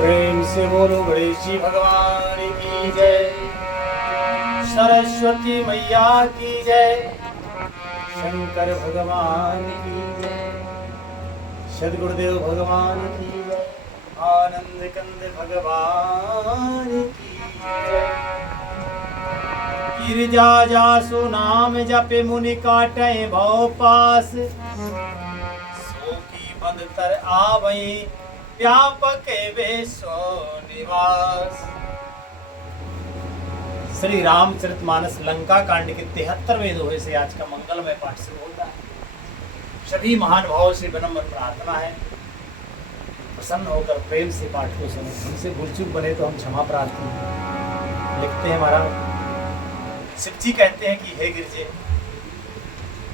प्रेम से बोलो गणेश जी भगवान की जय, सरस्वती मैया की जय, शंकर भगवान की जय, सदगुरुदेव भगवान की जय, आनंद कंद भगवान की जय। गिरजा जासु नाम जपे मुनि काटे भव पास, सो की बंद तर आवै व्यापक वेशो निवास। श्री रामचरितमानस लंका कांड के 73वें दोहे से आज का मंगलमय पाठ शुरू होता है। सभी महानुभावों से विनम्र प्रार्थना है, प्रसन्न होकर प्रेम से पाठ को सुने। हमसे भूल चूक बने तो हम क्षमा प्रार्थी हैं। लिखते हैं महाराज, शिव जी कहते हैं कि हे गिरजे,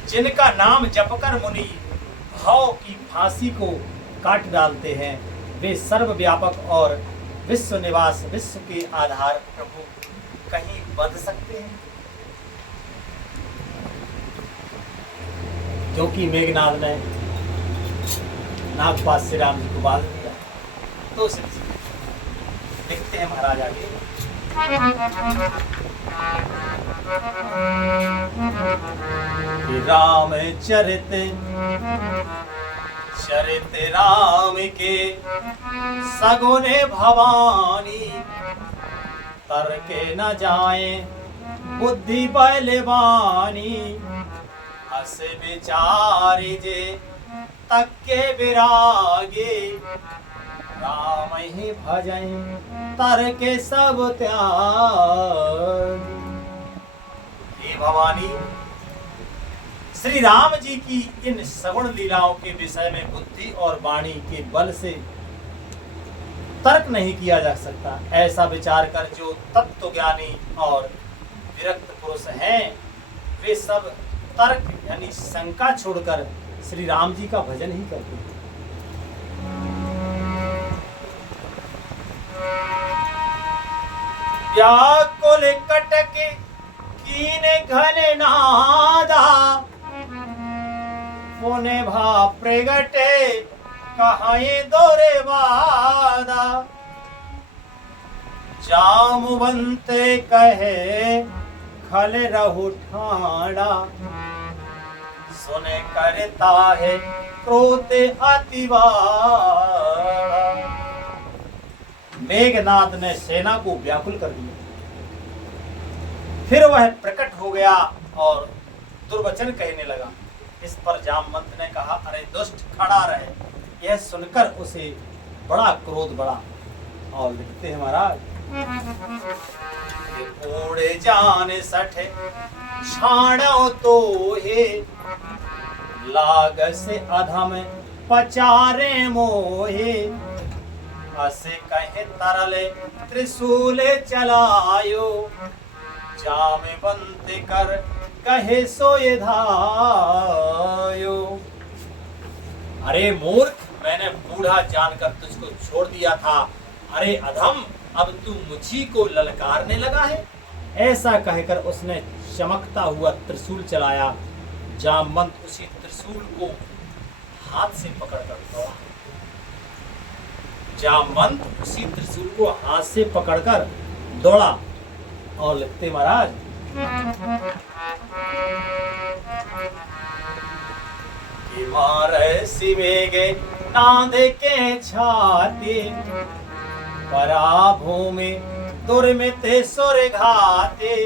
जिनका नाम जपकर मुनि भाव की फांसी को काट डालते हैं, वे सर्वव्यापक और विश्व निवास, विश्व के आधार प्रभु कहीं बंध सकते हैं? क्योंकि मेघनाद ने नागपात से राम जी को बांध दिया। तो शिव जी लिखते हैं महाराज आगे, राम चरित चरित राम के सगुने भवानी, तरके न जाए बुद्धि बलवानी, हस विचारी जे तक के विरागे, राम ही भजन तरके सब त्याग। हे भवानी, श्री राम जी की इन सगुण लीलाओं के विषय में बुद्धि और वाणी के बल से तर्क नहीं किया जा सकता। ऐसा विचार कर जो तत्व ज्ञानी और विरक्त पुरुष हैं, वे सब तर्क यानी शंका छोड़कर श्री राम जी का भजन ही करते हैं। व्याकुल कटक कीने घन नादा, पुने भा प्रगटे कहाए दोरे वादा, जामवंते कहे खल रहु ठाड़ा, सुने करता है क्रोध अतिवाड़ा। मेघनाद ने सेना को व्याकुल कर दिया। फिर वह प्रकट हो गया और दुर्वचन कहने लगा। इस पर जामवंत ने कहा, अरे दुष्ट खड़ा रहे। यह सुनकर उसे बड़ा क्रोध बढ़ा और लिखते हैं महाराज, उड़े जान सठ छाड़ो तो हे, लाग से अधम पचारे मोहे, असे कहे तरले त्रिशूले चलायो, जामवंत कर कहे सोए धायो। अरे मूर्ख, मैंने बूढ़ा जानकर तुझको छोड़ दिया था। अरे अधम, अब तू मुझी को ललकारने लगा है। ऐसा कहकर उसने चमकता हुआ त्रिशूल चलाया। जामवंत उसी त्रिशूल को हाथ से पकड़कर दौड़ा। जामवंत उसी त्रिशूल को हाथ से पकड़कर दौड़ा और लिखते महाराज, मारे सिवेगे नांदे के छाती, पराभूमि दुर्मिते सुर घाते,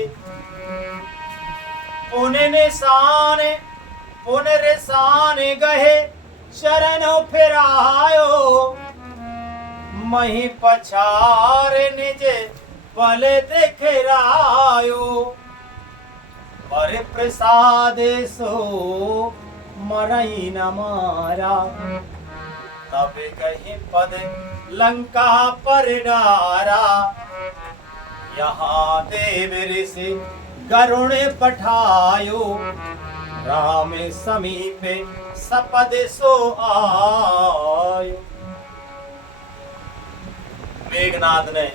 पुनरेसान गहे शरण फिरायो, मही पछार निज बल दिखरायो, पर प्रसाद सो मरई न मारा, तब कहीं पद लंका पर डारा, यहाँ देव ऋषि गरुण पठायो, राम समीपे सपद सो आयो। मेघनाद ने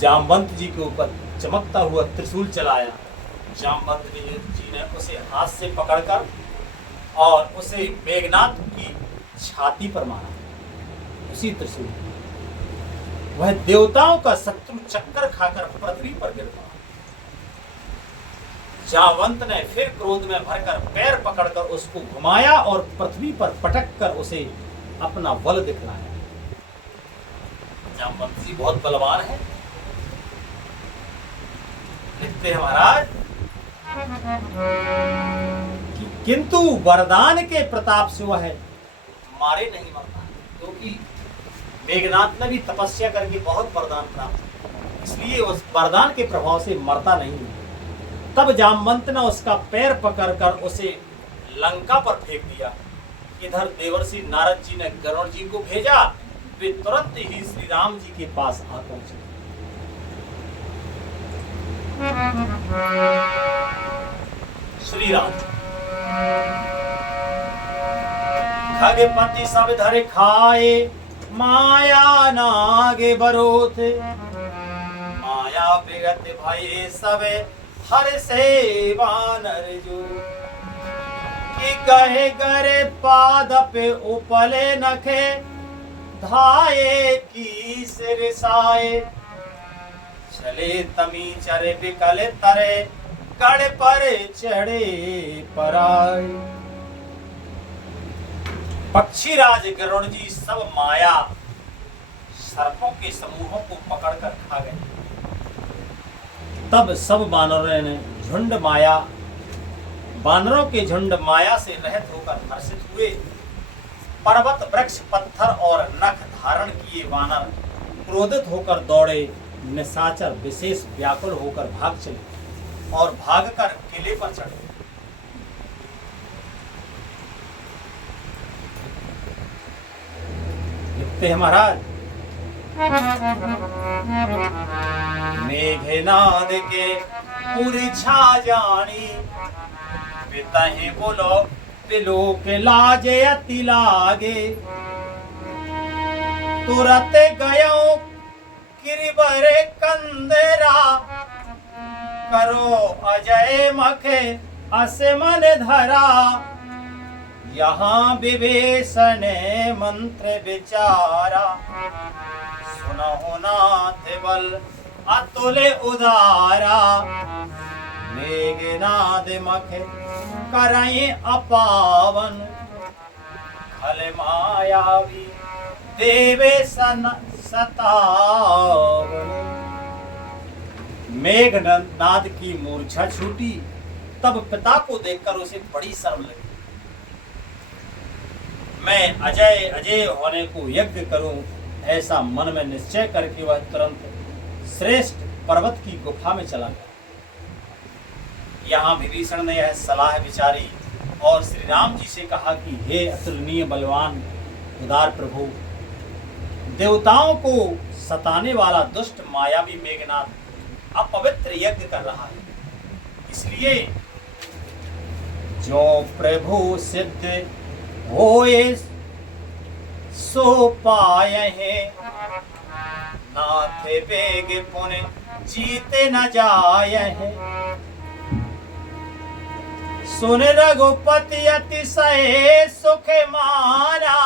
जामवंत जी के ऊपर चमकता हुआ त्रिशूल चलाया। जामवंत जी ने उसे हाथ से पकड़कर और उसे मेघनाद की छाती पर मारा। उसी त्रिशूल, वह देवताओं का शत्रु चक्कर खाकर पृथ्वी पर गिर पड़ा। जावंत ने फिर क्रोध में भरकर पैर पकड़कर उसको घुमाया और पृथ्वी पर पटक कर उसे अपना बल दिखलाया। जामवंत जी बहुत बलवान है। लिखते हैं महाराज किंतु वरदान के प्रताप से वह मारे नहीं मरता, क्योंकि मेघनाथ ने भी तपस्या करके बहुत वरदान प्राप्त किया, इसलिए उस वरदान के प्रभाव से मरता नहीं। तब जामवंत ने उसका पैर पकड़कर उसे लंका पर फेंक दिया। इधर देवर्षि नारद जी ने गरुड़ जी को भेजा, वे तुरंत ही श्री राम जी के पास आ पहुंचे। श्री राम खगपति सब धर खाए, माया नागे बरोथ, माया विगत भये सबे हर से वानर जो, कि गहे गरे पाद पे उपले नखे, धाये की सिरसाए, चले तमी चरे बिकले तरे, कड़ पर चढ़े पराए। पक्षीराज गरुड़ जी सब माया सर्पों के समूहों को पकड़कर खा गए। तब सब बानरों के झुंड माया से रहित होकर हर्षित हुए। पर्वत वृक्ष पत्थर और नख धारण किए वानर क्रोधित होकर दौड़े। निशाचर विशेष व्याकुल होकर भाग चले और भागकर किले पर चढ़े। लिखते हैं महाराज मेघनाद के पूरी छा जानी, पिताही बोलो पिलो के लाजे अति लागे, तुरत गयो किरिबरे कंदेरा, करो अजय मखे असे मन धरा, यहाँ विभीषण मंत्र विचारा, सुनहु नाथ बल अतुल उदारा, मेघनाद मख करई अपावन, खल मायावी देवे सतावन। मेघनाद की मूर्छा छूटी। तब पिता को देखकर उसे बड़ी शर्म लगी। मैं अजय अजय होने को यज्ञ करूं, ऐसा मन में निश्चय करके वह तुरंत श्रेष्ठ पर्वत की गुफा में चला गया। यहाँ विभीषण ने यह सलाह विचारी और श्री राम जी से कहा कि हे अतुलनीय बलवान उदार प्रभु, देवताओं को सताने वाला दुष्ट मायावी मेघनाद अपवित्र यज्ञ कर रहा है, इसलिए जो प्रभु सिद्ध होए सो पाए हैं, नाथ बेग पुण्य जीते न जाए हैं। सुन रघुपति अतिशय सुख माना,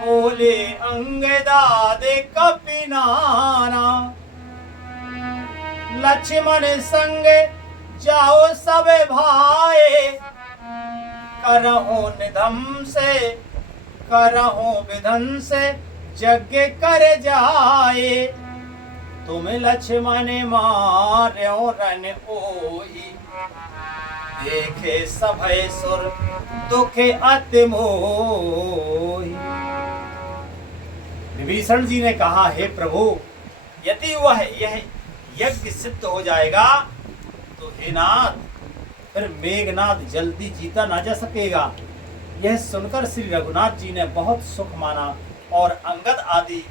बोले अंगदादे कपिनाना, लक्ष्मण संग जाओ सब भाई, करहो निधम से करहो विधन से यज्ञ कर जाए, तुम लक्ष्मण मार्यो रन ओही, देखे सभय सुर दुखे अति मोही। विभीषण जी ने कहा, हे प्रभु, यदि वह यह यज्ञ सिद्ध हो जाएगा तो हे नाथ, फिर मेघनाद जल्दी जीता ना जा सकेगा। यह सुनकर श्री रघुनाथ जी ने बहुत सुख माना और अंगद आदि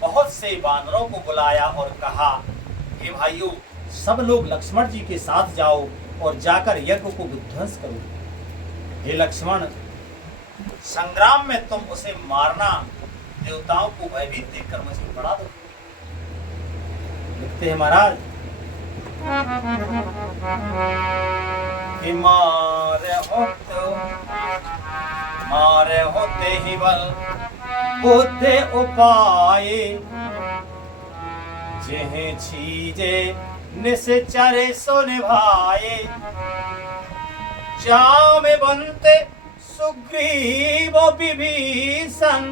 बहुत से वानरों को बुलाया और कहा, हे भाइयों, सब लोग लक्ष्मण जी के साथ जाओ और जाकर यज्ञ को विध्वंस करो। हे लक्ष्मण, संग्राम में तुम उसे मारना, देवताओं को भयभीत देखकर मुझे बढ़ा दो। लिखते हैं महाराज कि मारे होते ही बल बुद्धि उपाय जेह छीजे निश्चर सो निभाए जाम बनते सुग्रीव विभीषण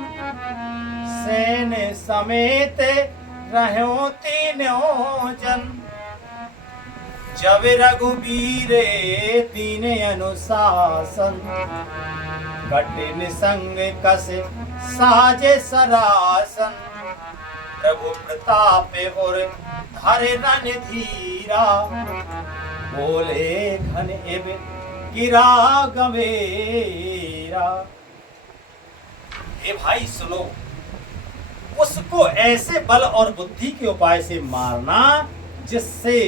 सेन समेत रहो तीनों जन जब रघुबीरे तीन अनुशासन कठिन संग कस साजे सरासन प्रभु प्रताप और धरे रन धीरा बोले घन एव गिरा गंभीरा। ए भाई सुनो, उसको ऐसे बल और बुद्धि के उपाय से मारना जिससे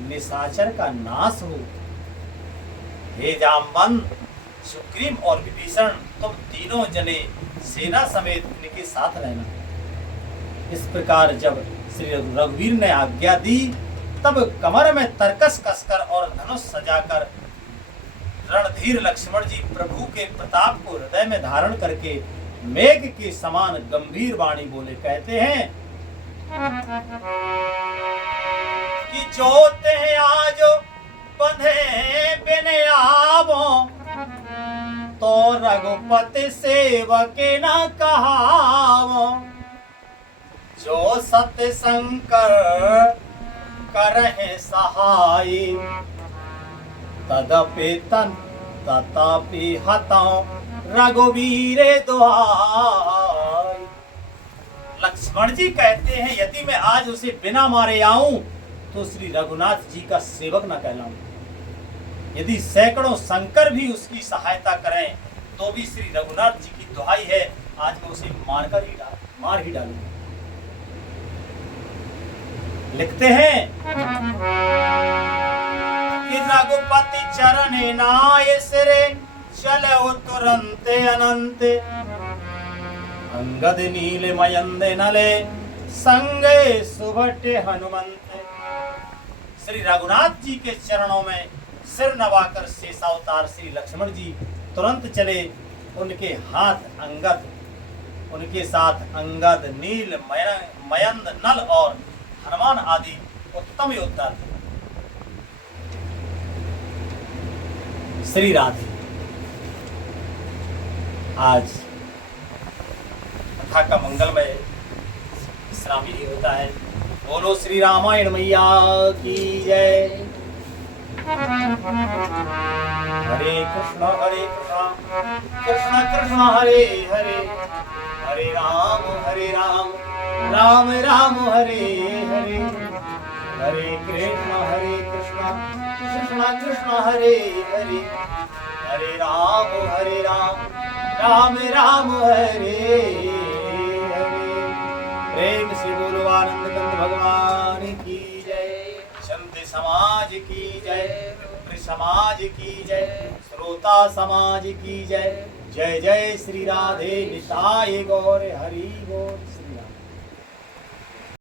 निशाचर का नाश हो। हे जामवंत, सुग्रीव और विभीषण, तुम तीनों जने सेना समेत उनके साथ रहना। इस प्रकार जब श्री रघुवीर ने आज्ञा दी तब कमर में तरकस कसकर और धनुष सजाकर रणधीर लक्ष्मण जी प्रभु के प्रताप को हृदय में धारण करके मेघ के समान गंभीर वाणी बोले, कहते हैं कि जोते आज बंधे बिन आवो तो रघुपति सेवक न कहावो जो सत्य शंकर करहे सहाय तदपि तन तथापि हताओ रघुवीरे दुहाई। लक्ष्मण जी कहते हैं यदि मैं आज उसे बिना मारे आऊं तो श्री रघुनाथ जी का सेवक न कहलाऊं। यदि सैकड़ों शंकर भी उसकी सहायता करें तो भी श्री रघुनाथ जी की दुहाई है, आज मैं उसे मार ही डालूंगा। लिखते हैं कि रघुपति चरण नाय सिरे चले तुरंत अनंत अंगद नील मयंद नले संगे सुभटे हनुमंत। श्री रघुनाथ जी के चरणों में सिर नवाकर शेषावतार श्री लक्ष्मण जी तुरंत चले। उनके हाथ अंगद, उनके साथ अंगद, नील, मयंद, नल और हनुमान आदि उत्तम योद्धा थे। श्री राधे। आज कथा का मंगलमय विश्राम ही होता है। बोलो श्री रामायण मैया की जय। हरे कृष्णा कृष्ण कृष्ण हरे हरे, हरे राम राम राम हरे हरे, हरे कृष्ण कृष्ण कृष्ण हरे हरे, हरे राम राम हरे हरे। प्रेम से बोलो आनंद कंद भगवान की जय, संत समाज की जय, समाज की जय, श्रोता समाज की जय। जय जय श्री राधे निताय गौर हरि बोल।